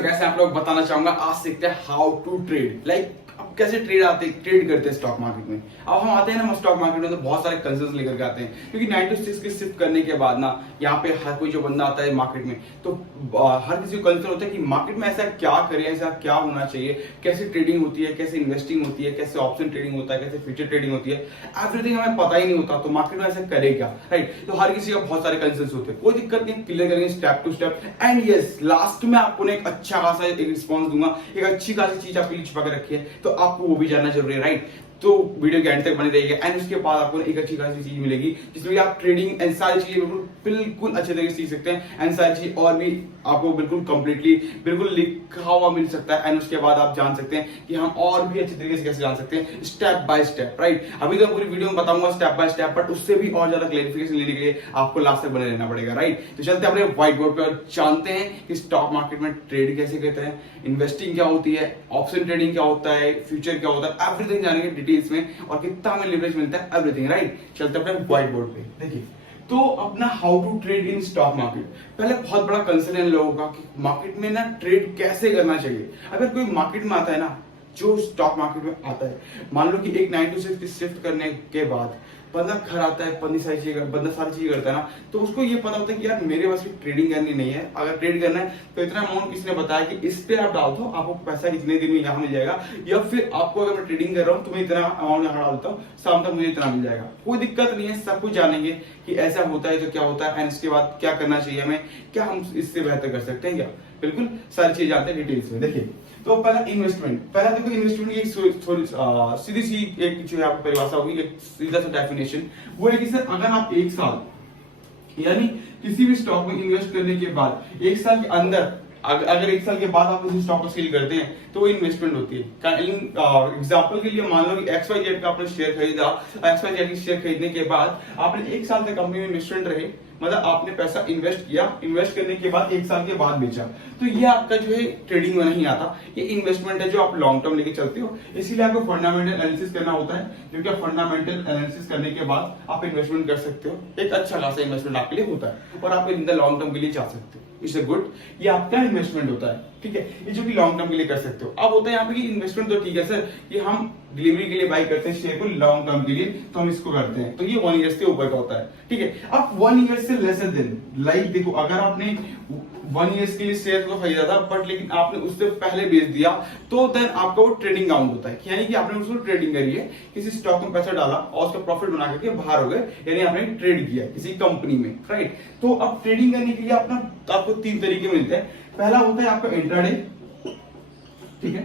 कैसे आप लोग बताना चाहूंगा। आज सीखते हैं हाउ टू ट्रेड। अब कैसे ट्रेड करते हैं स्टॉक मार्केट में। अब हम आते हैं ना स्टॉक मार्केट में तो बहुत सारे कंसर्न्स लेकर के आते हैं, क्योंकि 9 to 6 की शिफ्ट करने के बाद ना यहाँ पे हर कोई जो बंदा आता है मार्केट में तो हर किसी को कंसर्न होता है कि मार्केट में ऐसा क्या करें, ऐसा क्या होना चाहिए, कैसे ट्रेडिंग होती है, कैसे इन्वेस्टिंग होती है, कैसे ऑप्शन ट्रेडिंग होता है, कैसे फ्यूचर ट्रेडिंग होती है। एवरीथिंग हमें पता ही नहीं होता तो मार्केट में ऐसा करे क्या, राइट। तो हर किसी का बहुत सारे कंसर्न्स होते हैं, कोई दिक्कत नहीं, क्लियर करेंगे step to step. And yes, last में आपको एक अच्छा खासा एक रिस्पॉन्स दूंगा, एक अच्छी खासी चीज आपके लिए छुपा के रखी है, तो आपको वो भी जानना जरूरी है, राइट। तो वीडियो के एंड तक बने रहिएगा एंड उसके बाद आपको एक अच्छी खासी चीज मिलेगी जिसमें आप ट्रेडिंग एंड सारी चीजें बिल्कुल अच्छे तरीके से सीख सकते हैं। एंड सारी चीज और भी आपको बिल्कुल कंप्लीटली बिल्कुल लिखा हुआ मिल सकता है। एंड उसके बाद आप जान सकते हैं कि हम और भी अच्छे तरीके से कैसे जान सकते हैं, स्टेप बाय स्टेप, राइट। अभी तो पूरी वीडियो में बताऊंगा स्टेप बाय स्टेप, बट उससे भी और ज्यादा क्लैरिफिकेशन लेने के लिए आपको लास्ट तक बने रहना पड़ेगा, राइट। तो चलते हैं अपने व्हाइट बोर्ड पे और जानते हैं कि स्टॉक मार्केट में ट्रेड कैसे करते हैं, इन्वेस्टिंग क्या होती है, ऑप्शन ट्रेडिंग क्या होता है, फ्यूचर क्या होता है, एवरीथिंग जानेंगे डिटेल्स में, और कितना हमें लिवरेज मिलता है, एवरीथिंग, राइट। चलते अपने व्हाइट बोर्ड पे। देखिए, तो अपना how to trade in stock market, पहले बहुत बड़ा कंसर्न है लोगों का कि मार्केट में ना ट्रेड कैसे करना चाहिए। अगर कोई मार्केट में आता है ना, जो स्टॉक मार्केट में आता है, मान लो कि एक 9 to 6 की शिफ्ट करने के बाद बंदा घर आता है, बंदा सारी चीजें करता है ना, तो उसको ये पता होता है कि यार मेरे पास ट्रेडिंग करनी नहीं है। अगर ट्रेड करना है तो इतना अमाउंट किसी ने बताया कि इस पे आप डाल दो, आपको पैसा इतने दिन में यहाँ मिल जाएगा, या फिर आपको अगर मैं ट्रेडिंग कर रहा हूँ तो मैं इतना अमाउंट यहाँ डालता हूँ, शाम तक मुझे इतना मिल जाएगा। कोई दिक्कत नहीं है, सब कुछ जानेंगे कि ऐसा होता है तो क्या होता है एंड इसके बाद क्या करना चाहिए हमें, क्या हम इससे बेहतर कर सकते हैं, क्या बिल्कुल सारी चीज जानते हैं डिटेल्स में। देखिए, तो पहला इन्वेस्टमेंट, पहला देखो इन्वेस्टमेंट की एक थोड़ी सीधी सी एक जो आपको परिभाषा होगी, एक सीधा सा डेफिनेशन, वो है कि सर अगर आप एक साल यानी किसी भी स्टॉक में इन्वेस्ट करने के बाद एक साल के अंदर अगर एक साल के बाद आप उस स्टॉक को सेल करते हैं तो वो इन्वेस्टमेंट होती है। एग्जांपल के लिए मान लो कि XYZ का आपने शेयर खरीदा, XYZ की शेयर खरीदने के बाद आपने एक साल तक कंपनी में इन्वेस्टमेंट रहे, मतलब आपने पैसा इन्वेस्ट किया, इन्वेस्ट करने के बाद एक साल के बाद बेचा, तो ये आपका जो है ट्रेडिंग में नहीं आता, ये इन्वेस्टमेंट है जो आप लॉन्ग टर्म लेके चलते हो। इसीलिए आपको फंडामेंटल एनालिसिस करना होता है, क्योंकि आप फंडामेंटल एनालिसिस करने के बाद आप इन्वेस्टमेंट कर सकते हो, एक अच्छा खासा इन्वेस्टमेंट आपके लिए होता है और आप इन द लॉन्ग टर्म के लिए जा सकते हो। इट्स अ गुड, ये आपका इन्वेस्टमेंट होता है, ठीक है, ये जो कि लॉन्ग टर्म के लिए कर सकते हो। अब होता है यहाँ पे कि इन्वेस्टमेंट तो ठीक है सर, कि हम डिलीवरी के लिए बाई करते हैं शेयर को लॉन्ग टर्म के लिए, तो हम इसको करते हैं, तो ये 1 ईयर से ऊपर का होता है, ठीक है। अब 1 ईयर से लेसर देन, लाइक देखो, अगर आपने 1 ईयर के लिए शेयर को खरीदा था बट लेकिन आपने उससे पहले बेच दिया, तो देन आपका वो ट्रेडिंग काउंट होता है, यानी कि आपने उसको ट्रेडिंग करी है, किसी स्टॉक में पैसा डाला और उसका प्रॉफिट बना करके बाहर हो गए, यानी आपने ट्रेड किया किसी कंपनी में, राइट। तो अब ट्रेडिंग करने के लिए आपको 3 तरीके मिलते हैं। पहला होता है आपका इंट्राडे, ठीक है,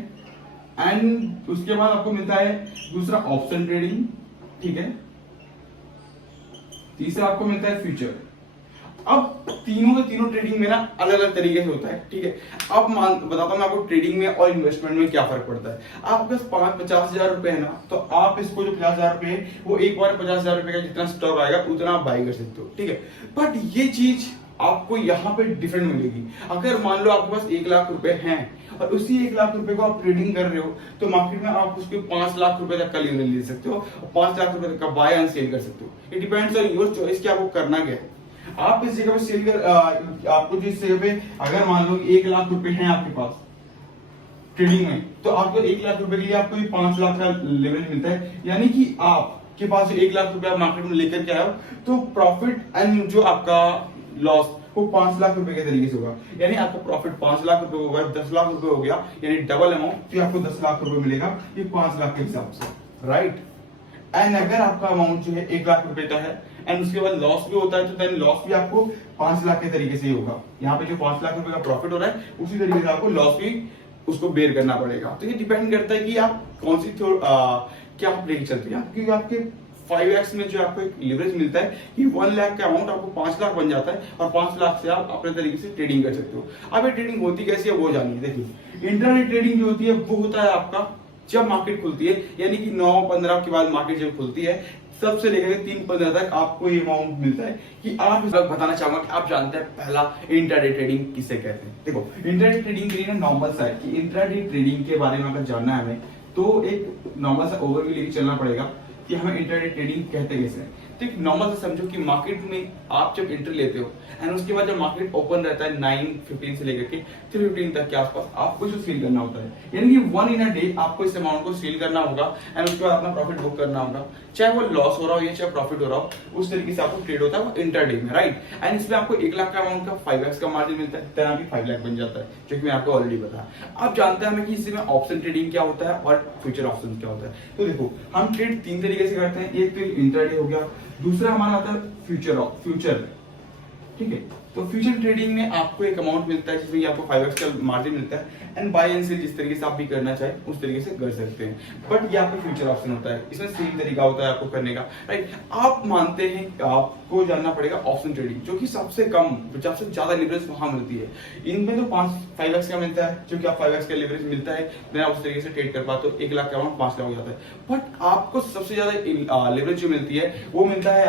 एंड उसके बाद आपको मिलता है दूसरा ऑप्शन ट्रेडिंग, ठीक है, तीसरा आपको मिलता है फ्यूचर। अब तीनों के तीनों ट्रेडिंग में ना अलग अलग तरीके से होता है, ठीक है। अब बताता हूं मैं आपको ट्रेडिंग में और इन्वेस्टमेंट में क्या फर्क पड़ता है। आपके पास 50,000 रुपए है ना, तो आप इसको जो 50,000 रुपए है वो एक बार 50,000 रुपए का जितना स्टॉक आएगा उतना आप बाई कर सकते हो, ठीक है। बट ये चीज आपको यहाँ पे डिफरेंट मिलेगी। अगर मान लो आपके पास 1 लाख रुपए हैं और उसी 1 लाख रुपए को आप ट्रेडिंग कर रहे हो, तो मार्केट में आप उसके 5 लाख रुपए तक का लेवल ले सकते हो और 5 लाख रुपए तक का बाय एंड सेल कर सकते हो। It depends on your choice कि आपको करना क्या है। आप इस जगह पे सेल कर आपको जिस जगह पे अगर मान लो 1 लाख रुपए हैं आपके पास ट्रेडिंग में, तो आपको 1 लाख रुपए के लिए आपको 5 लाख का लेवल मिलता है, यानी कि आपके पास 1 लाख रुपए आप मार्केट में लेकर के आए हो, तो प्रॉफिट एंड जो आपका लॉस वो 5 लाख रुपए के तरीके से होगा, यानी आपका प्रॉफिट 5 लाख रुपए होगा, 10 लाख रुपए हो गया, यानी डबल अमाउंट, तो आपको 10 लाख रुपए मिलेगा ये 5 लाख के हिसाब से, राइट। एंड अगर आपका अमाउंट जो है 1 लाख रुपए का है एंड उसके बाद लॉस भी होता है, तो देन लॉस भी आपको 5 लाख के तरीके से ही होगा। यहाँ पे जो 5 लाख रुपए का प्रॉफिट हो रहा है उसी तरीके से आपको लॉस भी उसको बेयर करना पड़ेगा। तो ये डिपेंड करता है कि आप कौन सी क्या आप लेके चलते हैं, क्योंकि आपके 5x में जो आपको एक लिवरेज मिलता है कि 1 लाख का अमाउंट आपको 5 लाख बन जाता है और 5 लाख से आप अपने तरीके से ट्रेडिंग कर सकते हो। अब ये ट्रेडिंग होती कैसी है वो जानिए। देखिए, इंट्राडे ट्रेडिंग जो होती है वो होता है आपका जब मार्केट खुलती है, यानी कि 9-15 के बाद मार्केट जब खुलती है, सबसे लेकर 3-15 तक आपको ये अमाउंट मिलता है कि आप इस वक्त बताना चाहूंगा कि आप जानते हैं पहला इंट्राडे ट्रेडिंग किसे कहते हैं। देखो, इंट्राडे ट्रेडिंग के लिए ना नॉर्मल सा है कि इंट्राडे ट्रेडिंग के बारे में अगर जानना है हमें, तो एक नॉर्मल सा ओवरव्यू लेके चलना पड़ेगा कि हमें इंट्राडे ट्रेडिंग कहते कैसे हैं। तो एक नॉर्मल से समझो कि मार्केट में आप जब एंट्री लेते हो एंड उसके बाद जब मार्केट ओपन रहता है 9:15 से लेकर के 3:15 तक के आसपास आपको जो सेल करना होता है, यानी कि 1 इन अ डे आपको इस अमाउंट को सेल करना होगा एंड उसके बाद अपना प्रॉफिट बुक करना होगा, चाहे वो लॉस हो रहा हो या चाहे प्रॉफिट हो रहा हो, उस तरीके से आपको ट्रेड होता है वो इंटरडे में, राइट। एंड इसमें आपको 1 लाख का अमाउंट का 5x का मार्जिन मिलता है, तरह भी 5 लाख बन जाता है, जो कि मैं आपको ऑलरेडी बताया। अब जानते हैं हमें कि इसमें ऑप्शन ट्रेडिंग क्या होता है और फ्यूचर ऑप्शन क्या होता है। तो देखो हम ट्रेड 3 तरीके से करते हैं, एक तो इंटरडे हो गया, दूसरा हमारा आता है फ्यूचर, ठीक है। तो फ्यूचर ट्रेडिंग में आपको एक अमाउंट मिलता है जिसमें आपको 5x का मार्जिन मिलता है एंड बाय एंड सेल जिस तरीके से आप भी करना चाहे उस तरीके से कर सकते हैं, बट ये आपका फ्यूचर ऑप्शन होता है, इसमें सेम तरीका होता है आपको करने का, राइट। आप मानते हैं कि आपको जानना पड़ेगा ऑप्शन ट्रेडिंग, जो कि सबसे कम, सबसे ज्यादा लिवरेज वहां मिलती है। इनमें तो 5x का मिलता है, जो कि आप 5x का लिवरेज मिलता है, मैं उस तरीके से ट्रेड कर पाते हो, 1 लाख का अमाउंट 5 लाख हो जाता है। बट आपको सबसे ज्यादा लिवरेज जो मिलती है वो मिलता है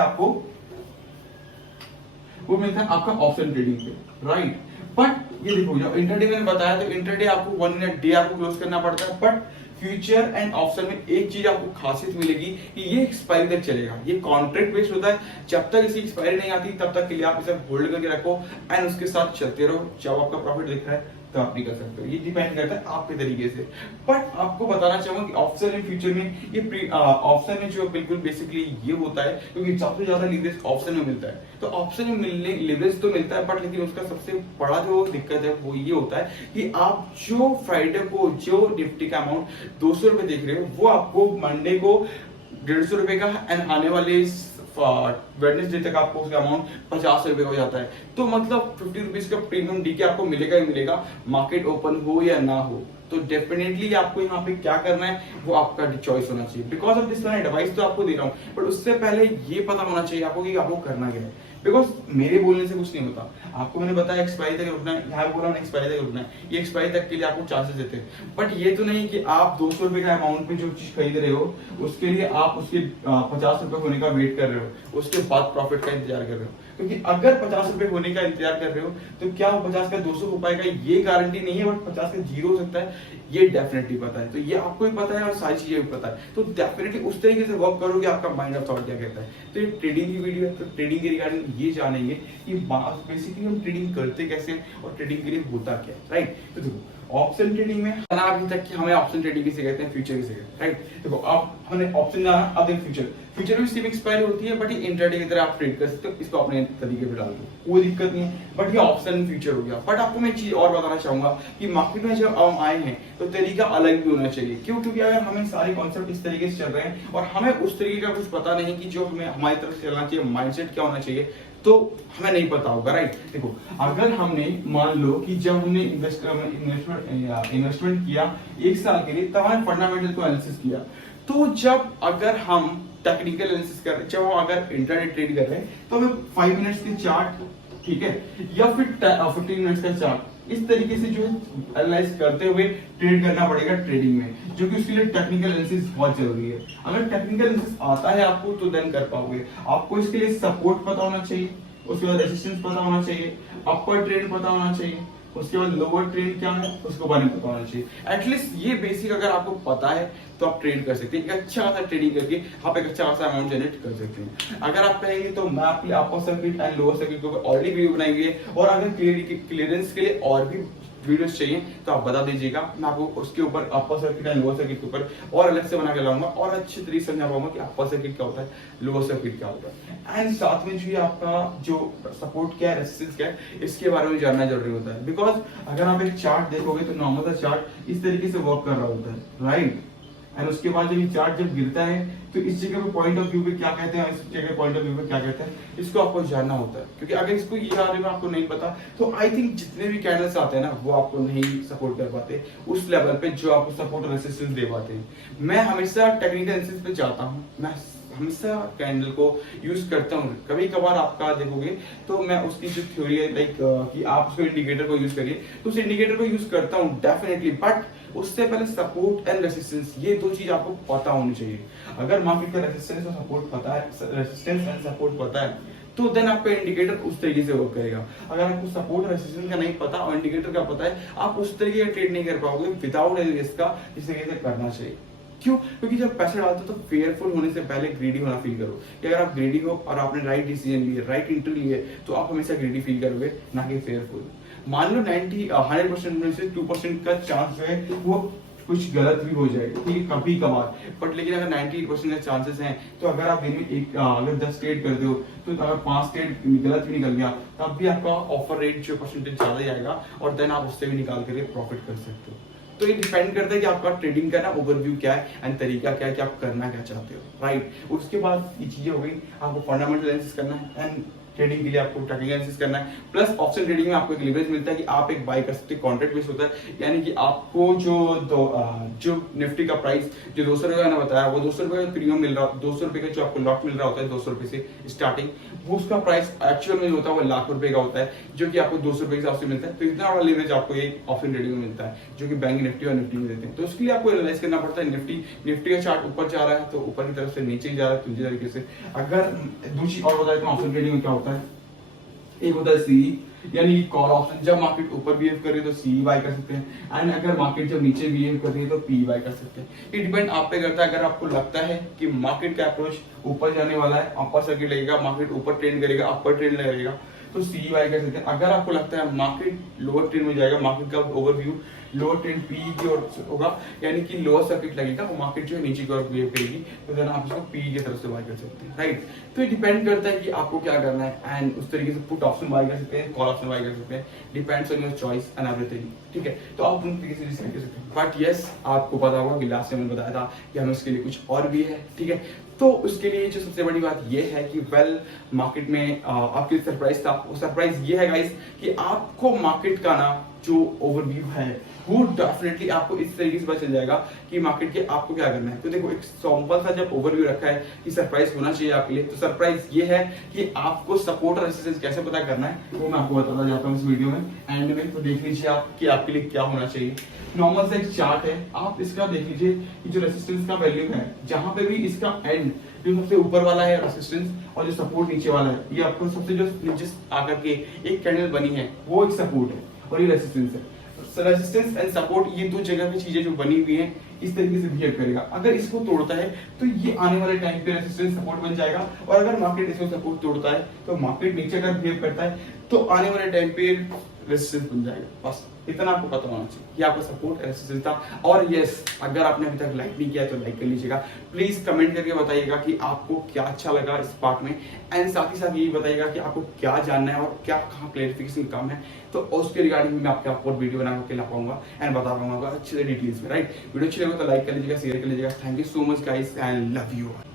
आपका ऑप्शन ट्रेडिंग पे, राइट। बट ये देखो जब इंटरडे मैंने बताया तो इंटरडे आपको 1 इन अ डे आपको क्लोज करना पड़ता है, बट फ्यूचर एंड ऑप्शन में एक चीज आपको खासियत मिलेगी कि ये एक्सपायरी तक चलेगा, ये कॉन्ट्रैक्ट बेस्ड होता है, जब तक इसकी एक्सपायरी नहीं आती तब तक के लिए आप इसे होल्ड करके रखो एंड उसके साथ चलते रहो, जब आपका प्रॉफिट दिख रहा है तो आप भी कर सकते हो, ये डिपेंड करता है आपके तरीके से। बट आपको बताना चाहूंगा कि ऑप्शन एंड फ्यूचर में ये ऑप्शन में जो बिल्कुल बेसिकली ये होता है, क्योंकि सबसे ज्यादा लिवरेज ऑप्शन में मिलता है, तो ऑप्शन में मिलने लिवरेज तो मिलता है, बट लेकिन उसका सबसे बड़ा जो दिक्कत है वो ये होता है कि आप जो फ्राइडे को जो निफ्टी का अमाउंट 200 रुपए देख रहे हो वो आपको मंडे को 150 रुपए का एंड आने वाले वेडनेसडे तक आपको उसका अमाउंट 50 रुपए हो जाता है। तो मतलब 50 रुपीज का प्रीमियम डीके आपको मिलेगा ही मिलेगा, मार्केट ओपन हो या ना हो। तो डेफिनेटली आपको यहाँ पे क्या करना है वो आपका चॉइस होना चाहिए। बिकॉज ऑफ दिस मैं एडवाइस तो आपको दे रहा हूँ, बट उससे पहले ये पता होना चाहिए आपको कि आपको करना क्या है। बिकॉज मेरे बोलने से कुछ नहीं होता, आपको मैंने बताया एक्सपायरी तक रुकना है, यहाँ बोला एक्सपायरी तक रुकना है, ये एक्सपायरी तक के लिए आपको चांसेस देते हैं। बट ये तो नहीं कि आप 200 रुपए का अमाउंट पे जो चीज खरीद रहे हो उसके लिए आप उसके 50 रुपए होने का वेट कर रहे हो, उसके बाद प्रॉफिट का इंतजार कर रहे हो। क्योंकि अगर 50 रुपए होने का इंतजार कर रहे हो तो क्या वो 50 का 200 हो पाएगा ये गारंटी नहीं है, बट 50 का 0 हो सकता है ये डेफिनेटली पता है। तो ये आपको भी पता है और सारी चीजें भी पता है, तो डेफिनेटली उस तरीके से वर्क करोगे आपका माइंड ऑफ थॉट क्या कहता है। तो ये ट्रेडिंग की वीडियो है, तो ट्रेडिंग के रिगार्डिंग ये जानेंगे कि बेसिकली हम ट्रेडिंग करते कैसे हैं और ट्रेडिंग के लिए होता क्या है, राइट। तो देखो ऑप्शन ट्रेडिंग में अभी तक कि हमें ऑप्शन ट्रेडिंग किसे कहते हैं, फ्यूचर किसे कहते हैं, राइट। देखो अब हमने ऑप्शन जाना, अब देखो फ्यूचर में सेम एक्सपायरी होती है, बट ये इंट्राडे की तरह आप ट्रेड कर सकते हो, इसको अपने तरीके पे डाल दो, कोई दिक्कत नहीं है। बट ये ऑप्शन फ्यूचर हो गया। बट आपको मैं एक चीज और बताना चाहूंगा कि मार्केट में जब हम आए हैं तो तरीका अलग भी होना चाहिए। क्यों? क्योंकि अगर हमें सारे कॉन्सेप्ट इस तरीके से चल रहे हैं और हमें उस तरीके का कुछ पता नहीं कि जो हमें हमारी तरफ से चलना चाहिए, माइंडसेट क्या होना चाहिए, तो हमें नहीं पता होगा, राइट। देखो अगर हमने मान लो कि जब हमने इन्वेस्टमेंट किया 1 साल के लिए, तब हमने फंडामेंटल को एनालिसिस किया। तो जब अगर हम टेक्निकल एनालिसिस कर रहे हैं, जब हम अगर इंट्राडे ट्रेड कर रहे हैं, तो हमें 5 मिनट्स के चार्ट, ठीक है, या फिर 15 मिनट्स का चार्ट, इस तरीके से जो एनालाइज करते हुए ट्रेड करना पड़ेगा ट्रेडिंग में, जो कि उसके लिए टेक्निकल एनालिसिस बहुत जरूरी है। अगर टेक्निकल एनालिसिस आता है आपको तो देन कर पाओगे। आपको इसके लिए सपोर्ट पता होना चाहिए, उसके बाद रेजिस्टेंस पता होना चाहिए, अपर ट्रेंड पता होना चाहिए, उसके बाद लोअर ट्रेंड क्या है उसको बारे में पता होना चाहिए। एटलीस्ट ये बेसिक अगर आपको पता है तो आप ट्रेड कर सकते हैं, एक अच्छा खासा ट्रेडिंग करके आप एक अच्छा खासा अमाउंट जनरेट कर सकते हैं। अगर आप कहेंगे तो मैं आपके upper circuit and lower circuit के ऊपर ऑलरेडी वीडियो बनाई हुई है, और अगर क्लियरेंस के लिए और भी वीडियोस चाहिए तो आप बता दीजिएगा, मैं आपको उसके ऊपर upper circuit and lower circuit के ऊपर और अलग से बना के लाऊंगा और अच्छी तरीके से समझा पाऊंगा कि अपर सर्किट क्या होता है, लोअर सर्किट क्या होता है, एंड साथ में जो आपका जो सपोर्ट क्या है, रेजिस्टेंस क्या है, इसके बारे में जानना जरूरी होता है। बिकॉज अगर आप एक चार्ट देखोगे तो नॉर्मल सा चार्ट इस तरीके से वर्क कर रहा होता है, राइट। एंड उसके बाद जब ये चार्ट जब गिरता है तो इस जगह पे पॉइंट ऑफ व्यू पे क्या कहते हैं, इस जगह पॉइंट ऑफ व्यू पे क्या कहते हैं, इसको आपको जानना होता है। क्योंकि अगर इसको ये बारे में आपको नहीं पता तो आई थिंक जितने भी कैंडल्स आते हैं ना वो आपको नहीं सपोर्ट कर पाते उस लेवल पे जो आपको सपोर्ट और रेजिस्टेंस दे पाते हैं। मैं हमेशा टेक्निकल एनालिसिस पे जाता हूँ, मैं हमेशा कैंडल को यूज करता हूँ। कभी कभार आपका देखोगे तो मैं उसकी जो थ्योरी है लाइक कि आप उसको इंडिकेटर को यूज करिए, तो उस इंडिकेटर को यूज करता हूँ डेफिनेटली, बट उससे पहले सपोर्ट एंड रेजिस्टेंस ये दो चीज आपको पता होनी चाहिए। अगर मार्केट का रेजिस्टेंस और सपोर्ट पता है, रेजिस्टेंस एंड सपोर्ट पता है, तो देन आपका इंडिकेटर उस तरीके से वर्क करेगा। अगर आपको सपोर्ट रेजिस्टेंस का नहीं पता और इंडिकेटर का पता है, आप उस तरीके का ट्रेड नहीं कर पाओगे विदाउट एनी रिस्क का, जिस तरीके से करना चाहिए। क्यों? क्योंकि जब पैसे डालते हो तो फेयरफुल होने से पहले ग्रीडी होना फील करो कि अगर आप ग्रीडी हो और आपने राइट डिसीजन लिए, राइट एंट्री लिए, तो आप हमेशा ग्रीडी फील करोगे, ना कि फेयरफुल। मान लो 100% में से 2% का चांस जो है वो कुछ गलत भी हो जाएगा, ठीक है, कभी कभार, बट लेकिन अगर 98% का चांसेस हैं, तो अगर आप दिन में अगर 10 ट्रेड करते हो, तो अगर 5 ट्रेड गलत भी निकल गया, तब भी आपका ऑफर रेट जो परसेंटेज ज्यादा ही आएगा, और देन आप उससे भी निकाल करके प्रॉफिट कर सकते हो। तो ये डिपेंड करता है कि आपका ट्रेडिंग का ना ओवरव्यू क्या है एंड तरीका क्या है कि आप करना क्या चाहते हो, राइट। उसके बाद ये चीजें हो गई, आपको फंडामेंटल एनालिसिस करना है एंड ट्रेडिंग के लिए आपको टेक्निकल एनालिसिस करना है। प्लस ऑप्शन ट्रेडिंग में आपको एक लिवरेज मिलता है कि आप एक बाय कर सकते हैं, कॉन्ट्रैक्ट बेस होता है, यानी कि आपको जो निफ्टी का प्राइस जो 200 रुपये मैंने बताया, वो 200 रुपये का प्रीमियम मिल रहा है, 200 रुपये का जो आपको लॉट मिल रहा होता है 200 रुपये से स्टार्टिंग, वो उसका प्राइस एक्चुअल में जो होता है वो लाख रुपए का होता है, जो कि आपको 200 रुपये के हिसाब से मिलता है। तो इतना बड़ा लिवरेज आपको एक ऑप्शन ट्रेडिंग में मिलता है, जो कि बैंक निफ्टी और निफ्टी में देते हैं। तो उसके लिए आपको एनालाइज करना पड़ता है, निफ्टी का चार्ट ऊपर जा रहा है तो ऊपर की तरफ से नीचे ही जा रहा है, तुझे तरीके से। अगर दूसरी और बताए तो ऑप्शन ट्रेडिंग में क्या होता है, एक होता है सी, यानी कॉल ऑप्शन, जब मार्केट ऊपर बिहेव कर रही है तो सी बाय कर सकते हैं, एंड अगर मार्केट जब नीचे बिहेव कर रही है तो पी बाय कर सकते हैं। ये डिपेंड आप पे करता है। अगर आपको लगता है कि मार्केट का अप्रोच ऊपर जाने वाला है, अपर सर्किट लगेगा, मार्केट ऊपर ट्रेंड करेगा, अपर ट्रेंड लगेगा, तो सी बाय कर सकते हैं। अगर आपको लगता है मार्केट लोअर ट्रेंड में जाएगा, मार्केट का ओवरव्यू लोअर ट्रेंड पी की ओर होगा, यानी कि लोअर सर्किट लगेगा, वो मार्केट जो है नीचे की ओर बिहेव करेगी, तो देन आप इसको पी की तरफ से बाय कर सकते हैं, राइट। तो ये डिपेंड करता है कि आपको क्या करना है, एंड उस तरीके से पुट ऑप्शन बाय कर सकते हैं, कॉल ऑप्शन बाय कर सकते हैं, depends on your choice and everything, ठीक है। तो आप उन तरीके से डिसाइड कर सकते हैं। बट यस, आपको पता होगा कि लास्ट में मैंने बताया था कि हमें इसके लिए कुछ और भी है, ठीक है। तो उसके लिए जो सबसे बड़ी बात ये है कि मार्केट में आपके सरप्राइज था, वो सरप्राइज ये है गाइस कि आपको मार्केट का ना जो ओवरव्यू है वो डेफिनेटली आपको इस तरीके से पता चल जाएगा कि मार्केट के आपको क्या करना है। तो देखो, एक सिंपल सा जब ओवरव्यू रखा है कि सरप्राइज होना चाहिए आपके लिए, तो सरप्राइज ये है कि आपको सपोर्ट और रेजिस्टेंस कैसे पता करना है, वो मैं आपको बताता जाता हूँ इस वीडियो में एंड में। तो देख लीजिए आप कि आपके लिए क्या होना चाहिए। नॉर्मल सा एक चार्ट है, आप इसका देख लीजिए कि जो रेजिस्टेंस का वैल्यू है, जहां पे भी इसका एंड जो सबसे ऊपर वाला है रेजिस्टेंस, और जो सपोर्ट नीचे वाला है, ये आपको सबसे जो नीचे आकर के एक कैंडल बनी है वो एक सपोर्ट है और ये रेजिस्टेंस है। रेजिस्टेंस एंड सपोर्ट, ये दो जगह पे चीजें जो बनी हुई हैं, इस तरीके से बिहेव करेगा। अगर इसको तोड़ता है तो ये आने वाले टाइम पे रेजिस्टेंस सपोर्ट बन जाएगा, और अगर मार्केट इसको सपोर्ट तोड़ता है तो मार्केट नीचे अगर बिहेव करता है तो आने वाले टाइम पे रेजिस्टेंस बन जाएगा। बस इतना आपको पता होना चाहिए कि आपका सपोर्ट रेजिस्टेंस था। और यस, अगर आपने अभी तक लाइक नहीं किया तो लाइक कर लीजिएगा। प्लीज कमेंट करके बताइएगा कि आपको क्या अच्छा लगा इस पार्ट में, एंड साथ ही साथ यही बताइएगा कि आपको क्या जानना है और क्या कहाँ क्लैरिफिकेशन कम है, तो उसके रिगार्डिंग मैं आपको और वीडियो बना के ला पाऊंगा एंड बता पाऊंगा अच्छे से डिटेल्स में, राइट। वीडियो अच्छी लगे तो लाइक कर लीजिएगा, शेयर कर लीजिएगा। Thank you so much guys and love you.